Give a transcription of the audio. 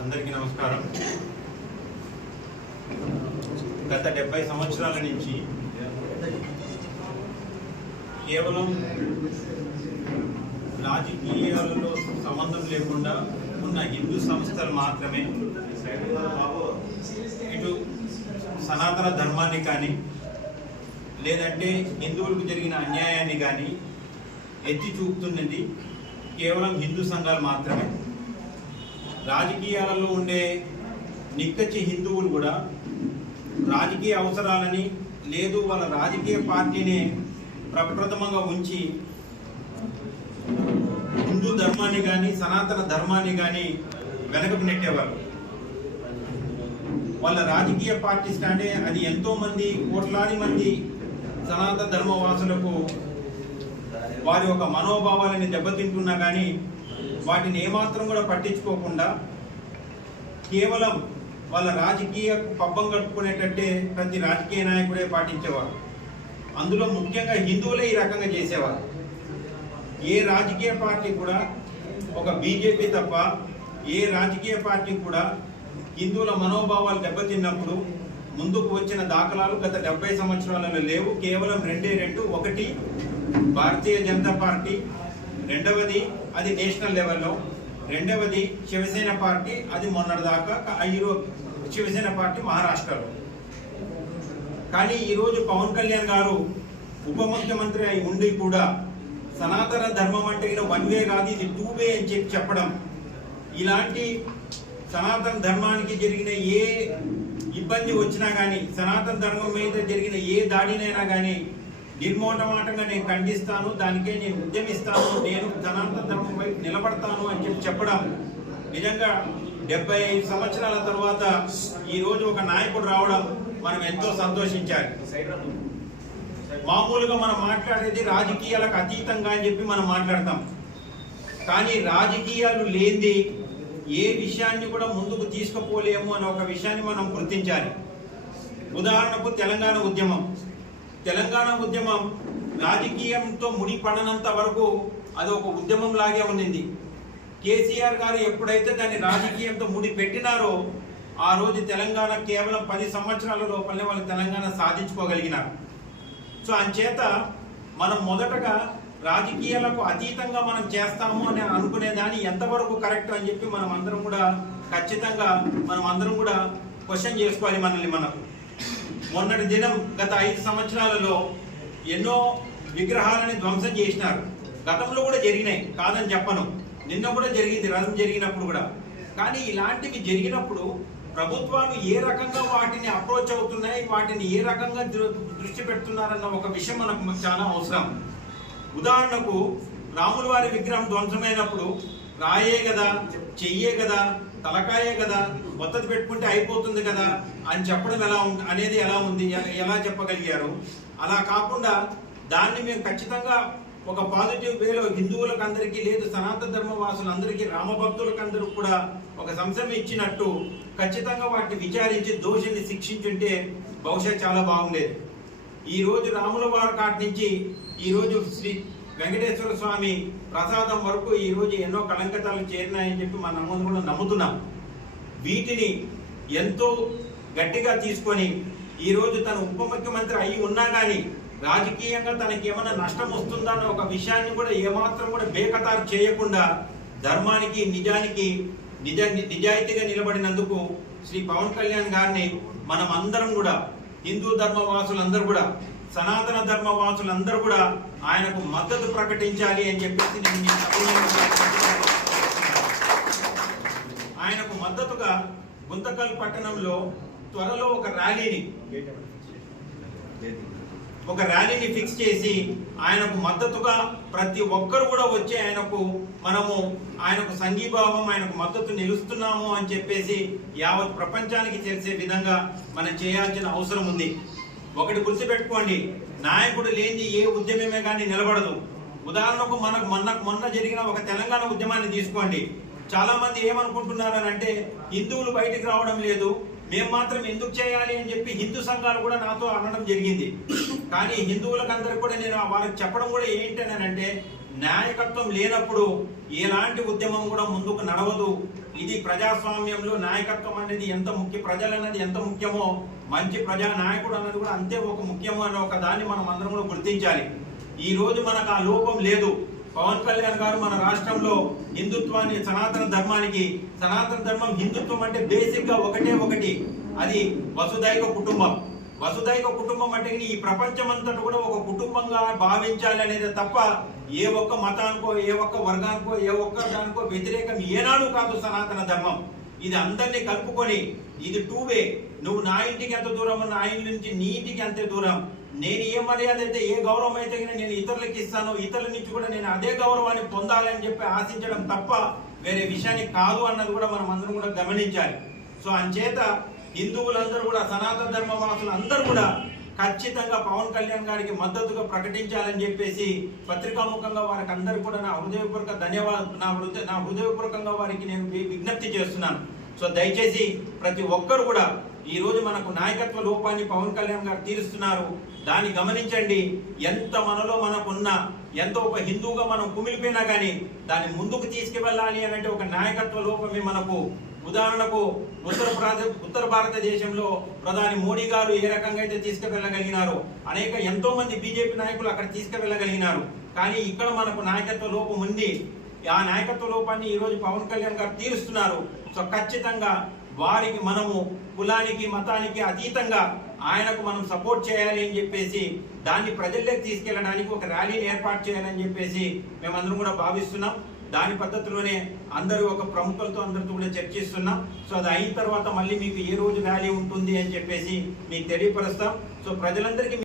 అందరికీ నమస్కారం. గత డెబ్బై సంవత్సరాల నుంచి కేవలం రాజకీయాలలో సంబంధం లేకుండా ఉన్న హిందూ సంస్థలు మాత్రమే ఇటు సనాతన ధర్మాన్ని కానీ లేదంటే హిందువులకు జరిగిన అన్యాయాన్ని కానీ ఎత్తి చూపుతున్నది కేవలం హిందూ సంఘాలు మాత్రమే. రాజకీయాలలో ఉండే నిక్కచ్చి హిందువులు కూడా రాజకీయ అవసరాలని లేదు వాళ్ళ రాజకీయ పార్టీని ప్రప్రథమంగా ఉంచి హిందూ ధర్మాన్ని కానీ సనాతన ధర్మాన్ని కానీ వెనకకు నెట్టేవారు. వాళ్ళ రాజకీయ పార్టీ స్టాండే అది ఎంతో మంది కోట్లాది మంది సనాతన ధర్మవాసులకు వారి యొక్క మనోభావాలని దెబ్బతింటున్నా కానీ వాటిని ఏమాత్రం కూడా పట్టించుకోకుండా కేవలం వాళ్ళ రాజకీయ పబ్బం కట్టుకునేటట్టే ప్రతి రాజకీయ నాయకుడే పాటించేవారు. అందులో ముఖ్యంగా హిందువులే ఈ రకంగా చేసేవారు. ఏ రాజకీయ పార్టీ కూడా ఒక బీజేపీ తప్ప ఏ రాజకీయ పార్టీ కూడా హిందువుల మనోభావాలు దెబ్బతిన్నప్పుడు ముందుకు వచ్చిన దాఖలాలు గత డెబ్బై సంవత్సరాలలో లేవు. కేవలం రెండే రెండు. ఒకటి భారతీయ జనతా పార్టీ రెండవది అది నేషనల్ లెవెల్లో. రెండవది శివసేన పార్టీ అది మొన్నటిదాకా ఐరో శివసేన పార్టీ మహారాష్ట్రలో. కానీ ఈరోజు పవన్ కళ్యాణ్ గారు ఉప ముఖ్యమంత్రి అయి ఉండి కూడా సనాతన ధర్మం అంటే ఇలా వన్ వే కాదు ఇది టూ వే అని చెప్పి చెప్పడం. ఇలాంటి సనాతన ధర్మానికి జరిగిన ఏ ఇబ్బంది వచ్చినా కానీ సనాతన ధర్మం మీద జరిగిన ఏ దాడినైనా కానీ నిర్మోటమాటంగా నేను ఖండిస్తాను దానికే నేను ఉద్యమిస్తాను నేను ధనాంతరం వైపు నిలబడతాను అని చెప్పి చెప్పడం నిజంగా డెబ్బై ఐదు సంవత్సరాల తర్వాత ఈరోజు ఒక నాయకుడు రావడం మనం ఎంతో సంతోషించాలి. మామూలుగా మనం మాట్లాడేది రాజకీయాలకు అతీతంగా అని చెప్పి మనం మాట్లాడతాం. కానీ రాజకీయాలు లేనిది ఏ విషయాన్ని కూడా ముందుకు తీసుకుపోలేము అనే ఒక విషయాన్ని మనం గుర్తించాలి. ఉదాహరణకు తెలంగాణ ఉద్యమం. తెలంగాణ ఉద్యమం రాజకీయంతో ముడిపడనంత వరకు అది ఒక ఉద్యమం లాగే ఉన్నింది. కేసీఆర్ గారు ఎప్పుడైతే దాన్ని రాజకీయంతో ముడి పెట్టినారో ఆ రోజు తెలంగాణ కేవలం పది సంవత్సరాల లోపలనే వాళ్ళు తెలంగాణ సాధించుకోగలిగినారు. సో అంచేత మనం మొదటగా రాజకీయాలకు అతీతంగా మనం చేస్తాము అని అనుకునే దాన్ని ఎంతవరకు కరెక్ట్ అని చెప్పి మనం అందరం కూడా ఖచ్చితంగా మనం అందరం కూడా క్వశ్చన్ చేసుకోవాలి మనల్ని మనకు. మొన్నటి దినం గత ఐదు సంవత్సరాలలో ఎన్నో విగ్రహాలని ధ్వంసం చేసినారు. గతంలో కూడా జరిగినాయి కాదని చెప్పను. నిన్న కూడా జరిగింది రథం జరిగినప్పుడు కూడా. కానీ ఇలాంటివి జరిగినప్పుడు ప్రభుత్వాలు ఏ రకంగా వాటిని అప్రోచ్ అవుతున్నాయి వాటిని ఏ రకంగా దృ- దృష్టి పెడుతున్నారన్న ఒక విషయం మనకు చాలా అవసరం. ఉదాహరణకు రాముల వారి విగ్రహం ధ్వంసమైనప్పుడు రాయే కదా చెయ్యే కదా తలకాయే కదా కొత్తది పెట్టుకుంటే అయిపోతుంది కదా అని చెప్పడం ఎలా అనేది ఎలా ఉంది ఎలా చెప్పగలిగారు? అలా కాకుండా దాన్ని మేము ఖచ్చితంగా ఒక పాజిటివ్ వేలో హిందువులకు అందరికీ లేదు సనాతన ధర్మ వాసులందరికీ రామభక్తులకు అందరూ కూడా ఒక సంశయం ఇచ్చినట్టు ఖచ్చితంగా వాటిని విచారించి దోషిని శిక్షించుంటే బహుశా చాలా బాగుండేది. ఈరోజు రాముల వారి కాటి నుంచి ఈరోజు శ్రీ వెంకటేశ్వర స్వామి ప్రసాదం వరకు ఈ రోజు ఎన్నో కలంకతాలు చేరినాయని చెప్పి మన నమ్మకం కూడా నమ్ముతున్నాం. వీటిని ఎంతో గట్టిగా తీసుకొని ఈరోజు తన ఉప ముఖ్యమంత్రి అయి ఉన్నా కానీ రాజకీయంగా తనకి ఏమైనా నష్టం వస్తుందా అన్న ఒక విషయాన్ని కూడా ఏమాత్రం కూడా బేకతారు చేయకుండా ధర్మానికి నిజానికి నిజ నిజాయితీగా నిలబడినందుకు శ్రీ పవన్ కళ్యాణ్ గారిని మనం అందరం కూడా హిందూ ధర్మ వాసులందరూ కూడా సనాతన ధర్మ వాసులందరూ కూడా ఆయనకు మద్దతు ప్రకటించాలి అని చెప్పేసి నేను మీ ఆయనకు మద్దతుగా గుంతకల్ పట్టణంలో త్వరలో ఒక ర్యాలీని ఒక ర్యాలీని ఫిక్స్ చేసి ఆయనకు మద్దతుగా ప్రతి ఒక్కరు కూడా వచ్చి ఆయనకు మనము ఆయనకు సంఘీభావం ఆయనకు మద్దతు నిలుస్తున్నాము అని చెప్పేసి యావత్ ప్రపంచానికి తెలిసే విధంగా మనం చేయాల్సిన అవసరం ఉంది. ఒకటి గుర్తుపెట్టుకోండి. నాయకుడు లేని ఏ ఉద్యమమే కానీ నిలబడదు. ఉదాహరణకు మనకు మొన్న మొన్న జరిగిన ఒక తెలంగాణ ఉద్యమాన్ని తీసుకోండి. చాలా మంది ఏమనుకుంటున్నారు అని అంటే హిందువులు బయటికి రావడం లేదు మేము మాత్రం ఎందుకు చేయాలి అని చెప్పి హిందూ సంఘాలు కూడా నాతో అనడం జరిగింది. కానీ హిందువులకందరికి కూడా నేను వాళ్ళకి చెప్పడం కూడా ఏంటి అని అంటే నాయకత్వం లేనప్పుడు ఎలాంటి ఉద్యమం కూడా ముందుకు నడవదు. ఇది ప్రజాస్వామ్యంలో నాయకత్వం అనేది ఎంత ముఖ్య ప్రజలన్నది ఎంత ముఖ్యమో మంచి ప్రజా నాయకుడు అన్నది కూడా అంతే ఒక ముఖ్యమైన ఒక దాన్ని మనం అందరం కూడా గుర్తించాలి. ఈ రోజు మనకు ఆ లోపం లేదు. పవన్ కళ్యాణ్ గారు మన రాష్ట్రంలో హిందుత్వాన్ని సనాతన ధర్మానికి సనాతన ధర్మం హిందుత్వం అంటే బేసిక్గా ఒకటే ఒకటి. అది వసుదైక కుటుంబం. వసుదైక కుటుంబం అంటే ఈ ప్రపంచం అంతటా కూడా ఒక కుటుంబంగా భావించాలి అనేది తప్ప ఏ ఒక్క మతానికో ఏ ఒక్క వర్గానికో ఏ ఒక్క దానికో వ్యతిరేకం ఏనాడు కాదు సనాతన ధర్మం. ఇది అందరినీ కలుపుకొని ఇది టూ వే నువ్వు నా ఇంటికి ఎంత దూరం నా ఇంటి నుంచి నీ ఇంటికి అంతే దూరం. నేను ఏ మర్యాద అయితే ఏ గౌరవం అయితే నేను ఇతరులకు ఇస్తాను ఇతరుల నుంచి కూడా నేను అదే గౌరవాన్ని పొందాలని చెప్పి ఆశించడం తప్ప వేరే విషయాన్ని కాదు అన్నది కూడా మనం అందరం కూడా గమనించాలి. సో అంచేత హిందువులందరూ కూడా సనాతన ధర్మ వాసులు అందరూ కూడా ఖచ్చితంగా పవన్ కళ్యాణ్ గారికి మద్దతుగా ప్రకటించాలని చెప్పేసి పత్రికాముఖంగా వారికి అందరూ కూడా నా హృదయపూర్వక ధన్యవాదాలు నా హృదయ నా హృదయపూర్వకంగా వారికి నేను విజ్ఞప్తి చేస్తున్నాను. సో దయచేసి ప్రతి ఒక్కరు కూడా ఈరోజు మనకు నాయకత్వ లోపాన్ని పవన్ కళ్యాణ్ గారు తీరుస్తున్నారు. దాన్ని గమనించండి. ఎంత మనలో మనకున్న ఎంత ఒక హిందువుగా మనం కుమిలిపోయినా కానీ దాన్ని ముందుకు తీసుకువెళ్ళాలి అనంటే ఒక నాయకత్వ లోపమే మనకు. ఉదాహరణకు ఉత్తర భారత ఉత్తర భారతదేశంలో ప్రధాని మోడీ గారు ఏ రకంగా అయితే తీసుకువెళ్ళగలిగినారో అనేక ఎంతో మంది బీజేపీ నాయకులు అక్కడ తీసుకువెళ్ళగలిగినారు. కానీ ఇక్కడ మనకు నాయకత్వ లోపం ఉంది. ఆ నాయకత్వ లోపాన్ని ఈరోజు పవన్ కళ్యాణ్ గారు తీరుస్తున్నారు. సో ఖచ్చితంగా వారికి మనము కులానికి మతానికి అతీతంగా ఆయనకు మనం సపోర్ట్ చేయాలి అని చెప్పేసి దాన్ని ప్రజల్లోకి తీసుకెళ్ళడానికి ఒక ర్యాలీని ఏర్పాటు చేయాలని చెప్పేసి మేమందరం కూడా భావిస్తున్నాం. దాని పద్ధతిలోనే అందరూ ఒక ప్రముఖులతో అందరితో కూడా చర్చిస్తున్నాం. సో అది అయిన తర్వాత మళ్ళీ మీకు ఏ రోజు ర్యాలీ ఉంటుంది అని చెప్పేసి మీకు తెలియపరుస్తాం. సో ప్రజలందరికీ